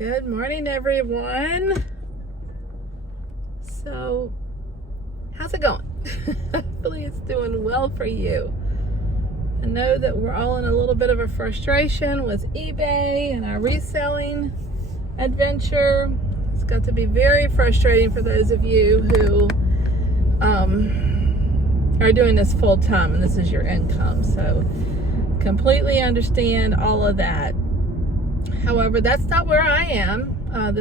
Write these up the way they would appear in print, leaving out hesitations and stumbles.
Good morning, everyone. So, how's it going? Hopefully it's doing well for you. I know that we're all in a little bit of a frustration with eBay and our reselling adventure. It's got to be very frustrating for those of you who are doing this full time and this is your income. So, completely understand all of that. However, that's not where I am. I'm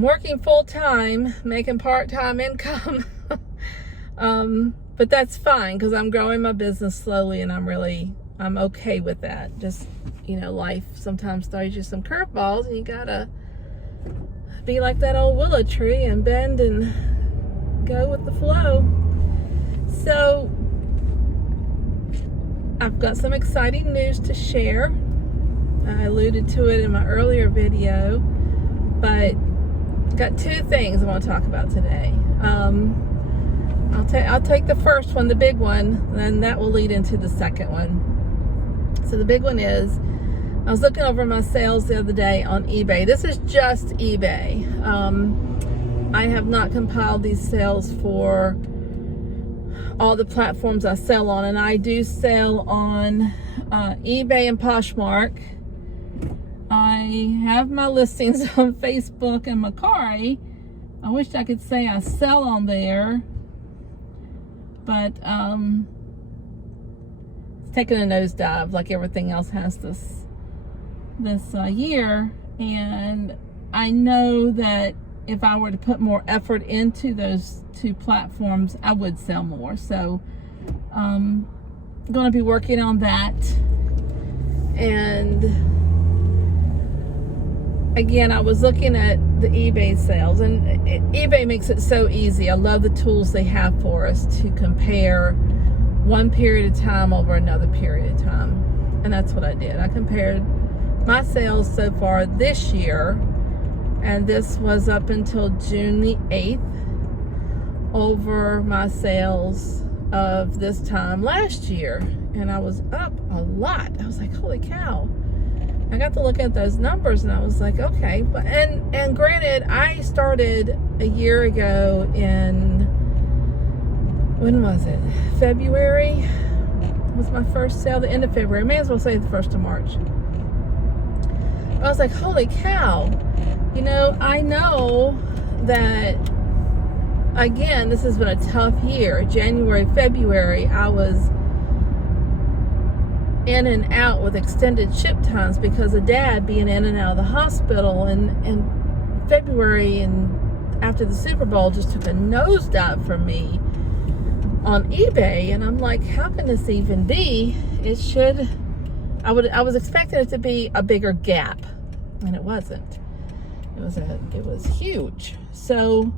working full time, making part-time income. But that's fine because I'm growing my business slowly and I'm okay with that. Just, life sometimes throws you some curveballs and you gotta be like that old willow tree and bend and go with the flow. So, I've got some exciting news to share. I alluded to it in my earlier video, but got two things I want to talk about today. I'll take the first one, the big one, and then that will lead into the second one. So the big one is, I was looking over my sales the other day on eBay. This is just eBay. I have not compiled these sales for all the platforms I sell on, and I do sell on eBay and Poshmark. I have my listings on Facebook and Mercari. I wish I could say I sell on there, but it's taken a nosedive like everything else has this year. And I know that if I were to put more effort into those two platforms, I would sell more. So I'm going to be working on that. And again, I was looking at the eBay sales, and eBay makes it so easy. I love the tools they have for us to compare one period of time over another period of time. And that's what I did. I compared my sales so far this year, and this was up until June the 8th, over my sales of this time last year. And I was up a lot. I was like, holy cow. I got to look at those numbers and I was like, okay. But and granted, I started a year ago in, when was it? February was my first sale, the end of February. I may as well say the 1st of March. I was like, holy cow. I know that, again, this has been a tough year. January, February, I was in and out with extended ship times because of Dad being in and out of the hospital. And February and after the Super Bowl just took a nosedive for me on eBay. And I'm like, how can this even be? I was expecting it to be a bigger gap, and it wasn't. It was huge. So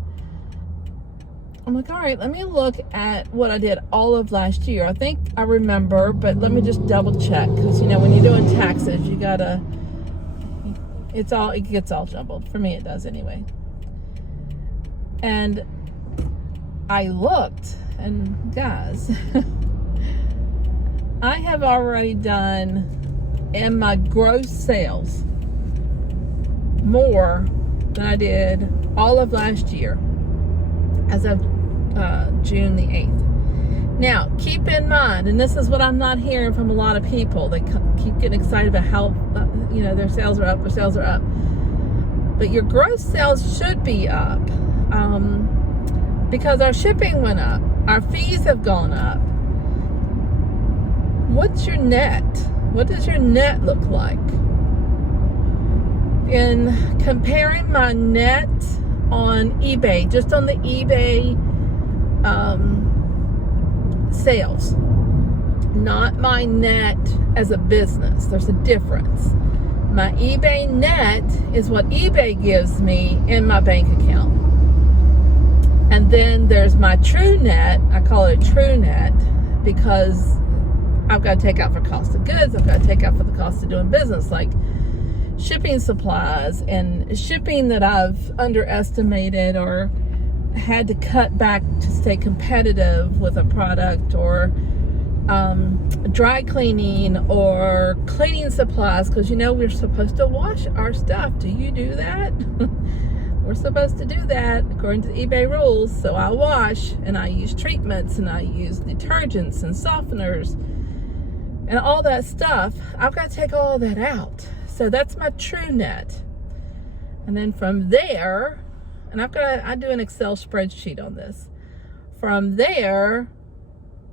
I'm like, all right, let me look at what I did all of last year. I think I remember, but let me just double check. Because, when you're doing taxes, you gotta, it gets all jumbled. For me, it does anyway. And I looked, and guys, I have already done, in my gross sales, more than I did all of last year as of June the 8th. Now, keep in mind, and this is what I'm not hearing from a lot of people. They keep getting excited about how, their sales are up, their sales are up. But your gross sales should be up because our shipping went up. Our fees have gone up. What's your net? What does your net look like? In comparing my net on eBay, just on the eBay sales, not my net as a business. There's a difference. My eBay net is what eBay gives me in my bank account. And then there's my true net. I call it a true net because I've got to take out for cost of goods. I've got to take out for the cost of doing business, like shipping supplies and shipping that I've underestimated or had to cut back to stay competitive with a product, or dry cleaning or cleaning supplies, because you know we're supposed to wash our stuff. Do you do that? We're supposed to do that according to the eBay rules. So I wash, and I use treatments, and I use detergents and softeners and all that stuff. I've got to take all that out. So that's my true net. And then from there, and I do an Excel spreadsheet on this. From there,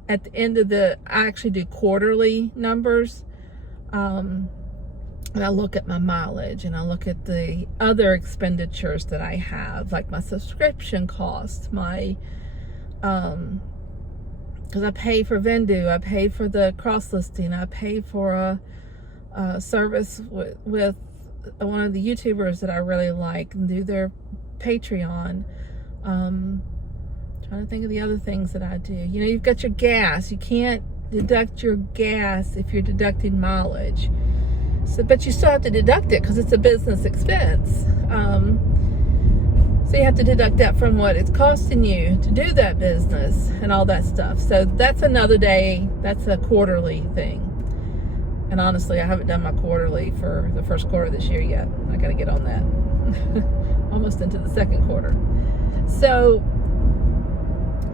at the end of I actually do quarterly numbers. And I look at my mileage, and I look at the other expenditures that I have, like my subscription costs, my, because I pay for Vendoo, I pay for the cross listing, I pay for a service with one of the YouTubers that I really like and do their Patreon. Trying to think of the other things that I do. You know, you've got your gas. You can't deduct your gas if you're deducting mileage. So, but you still have to deduct it because it's a business expense. So you have to deduct that from what it's costing you to do that business and all that stuff. So that's another day. That's a quarterly thing. And honestly, I haven't done my quarterly for the first quarter this year yet. I got to get on that. Almost into the second quarter. So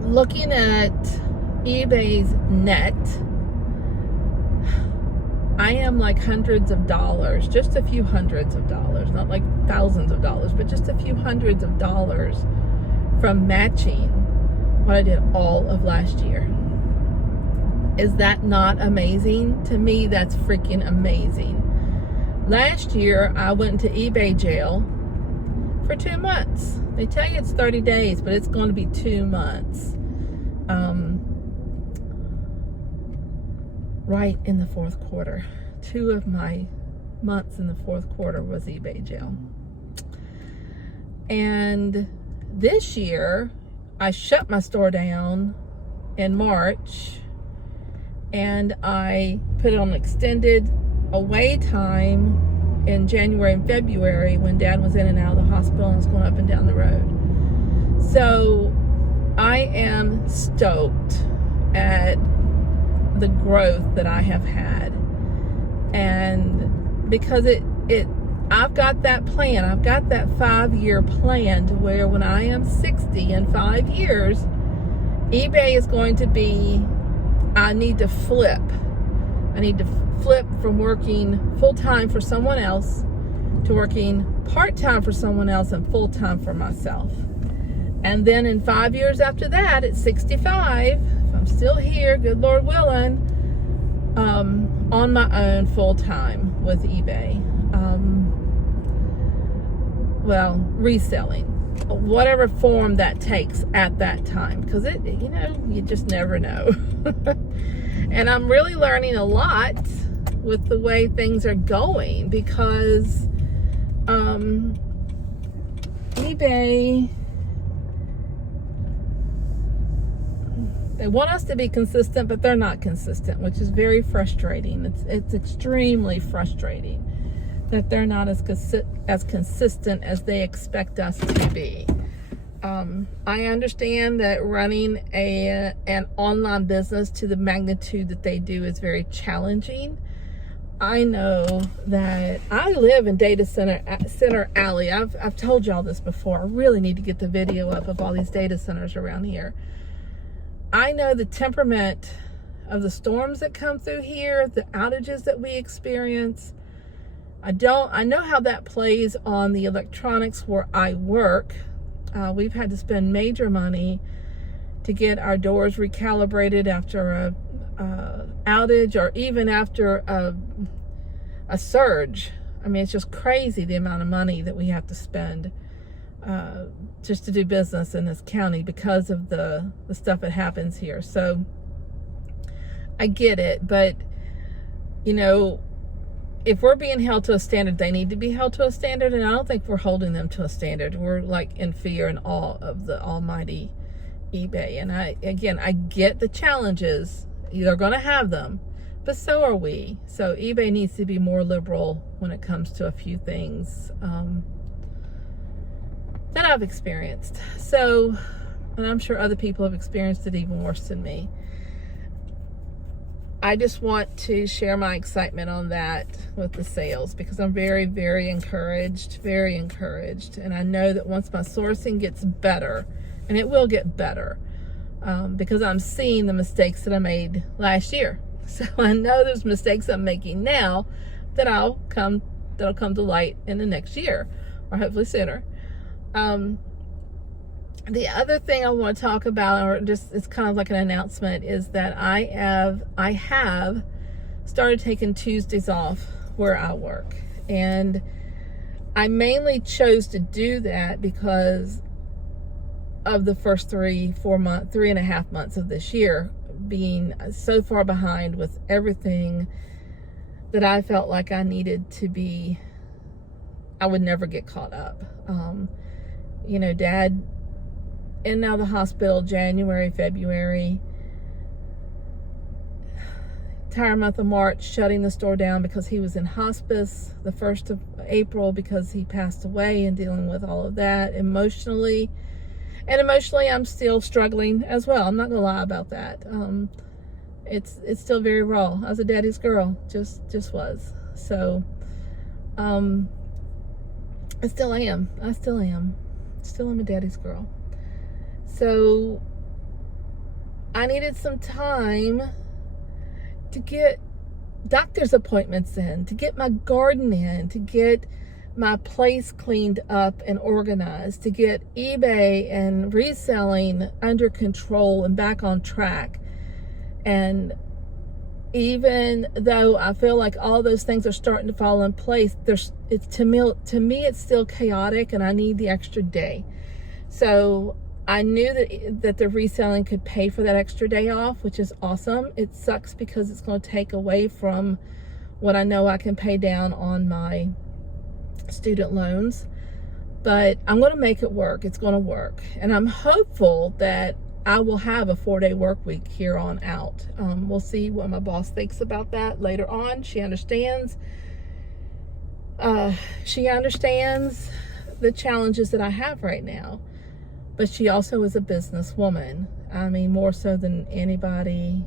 looking at eBay's net, I am like hundreds of dollars, just a few hundreds of dollars, not like thousands of dollars, but just a few hundreds of dollars from matching what I did all of last year. Is that not amazing? To me, that's freaking amazing. Last year, I went to eBay jail for 2 months. They tell you it's 30 days, but it's going to be 2 months. Right in the fourth quarter. 2 of my months in the fourth quarter was eBay jail. And this year, I shut my store down in March, and I put it on extended away time in January and February when Dad was in and out of the hospital and was going up and down the road. So I am stoked at the growth that I have had, and because I've got that plan, I've got that 5-year plan to where when I am 60 in 5 years, eBay is going to be, I need to flip from working full-time for someone else to working part-time for someone else and full-time for myself. And then in 5 years after that, at 65, if I'm still here, good Lord willing, on my own full-time with eBay. Well, reselling, whatever form that takes at that time, because it, you know, you just never know. And I'm really learning a lot with the way things are going, because eBay, they want us to be consistent, but they're not consistent, which is very frustrating. It's extremely frustrating that they're not as consistent as they expect us to be. I understand that running an online business to the magnitude that they do is very challenging. I know that I live in Data Center Alley. I've told y'all this before. I really need to get the video up of all these data centers around here. I know the temperament of the storms that come through here, the outages that we experience. I know how that plays on the electronics where I work. We've had to spend major money to get our doors recalibrated after a outage, or even after a surge. I mean, it's just crazy the amount of money that we have to spend just to do business in this county because of the stuff that happens here. So I get it, but you know, if we're being held to a standard, they need to be held to a standard, and I don't think we're holding them to a standard. We're like in fear and awe of the almighty eBay. And I get the challenges. They're going to have them, but so are we. So eBay needs to be more liberal when it comes to a few things that I've experienced. So, and I'm sure other people have experienced it even worse than me. I just want to share my excitement on that with the sales, because I'm very, very encouraged. And I know that once my sourcing gets better, and it will get better, because I'm seeing the mistakes that I made last year. So I know there's mistakes I'm making now that'll come to light in the next year, or hopefully sooner. The other thing I want to talk about, or just it's kind of like an announcement, is that I have started taking Tuesdays off where I work. And I mainly chose to do that because of the first 3.5 months of this year being so far behind with everything that I felt like I needed to be. I would never get caught up. Dad in and out of the hospital January, February. Entire month of March, shutting the store down because he was in hospice. The 1st of April because he passed away, and dealing with all of that emotionally. And emotionally, I'm still struggling as well. I'm not gonna lie about that. It's still very raw. I was a daddy's girl, just was. So, I still am. Still am a daddy's girl. So I needed some time to get doctor's appointments in, to get my garden in, to get my place cleaned up and organized, to get eBay and reselling under control and back on track. And even though I feel like all those things are starting to fall in place, to me it's still chaotic, and I need the extra day. So I knew that the reselling could pay for that extra day off, which is awesome. It sucks because it's going to take away from what I know I can pay down on my student loans, but I'm going to make it work. It's going to work, and I'm hopeful that I will have a 4-day work week here on out. We'll see what my boss thinks about that later on. She understands. She understands the challenges that I have right now, but she also is a businesswoman. I mean, more so than anybody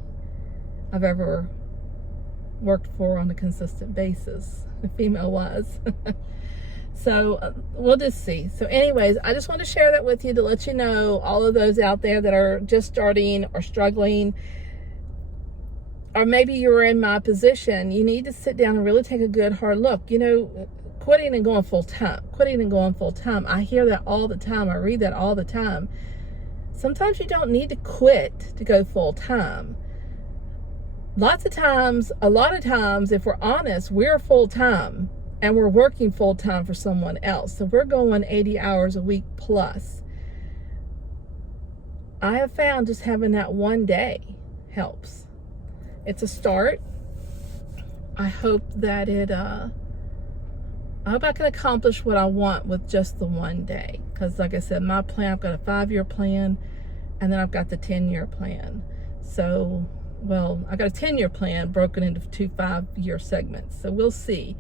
I've ever worked for on a consistent basis, female-wise. So we'll just see. So anyways, I just want to share that with you to let you know, all of those out there that are just starting or struggling, or maybe you're in my position, you need to sit down and really take a good hard look. Quitting and going full time. I hear that all the time. I read that all the time. Sometimes you don't need to quit to go full time. A lot of times, if we're honest, we're full time. And we're working full time for someone else. So we're going 80 hours a week plus. I have found just having that one day helps. It's a start. I hope that I hope I can accomplish what I want with just the one day. Because like I said, my plan, I've got a 5-year plan, and then I've got the 10-year plan. So, I got a 10-year plan broken into 2 5-year segments. So we'll see.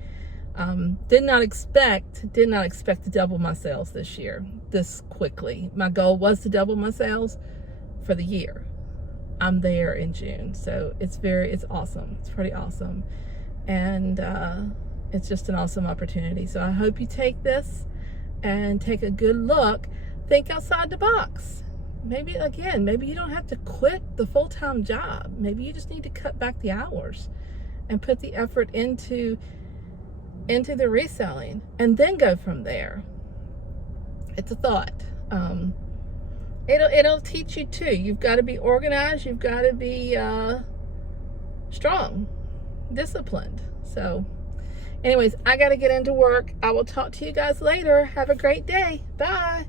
Did not expect to double my sales this year this quickly. My goal was to double my sales for the year. I'm there in June, so it's awesome. It's pretty awesome, and it's just an awesome opportunity. So I hope you take this and take a good look. Think outside the box. Maybe you don't have to quit the full-time job. Maybe you just need to cut back the hours and put the effort into the reselling, and then go from there. It's a thought. It'll teach you too. You've got to be organized. You've got to be strong, disciplined. So anyways, I got to get into work. I will talk to you guys later. Have a great day. Bye.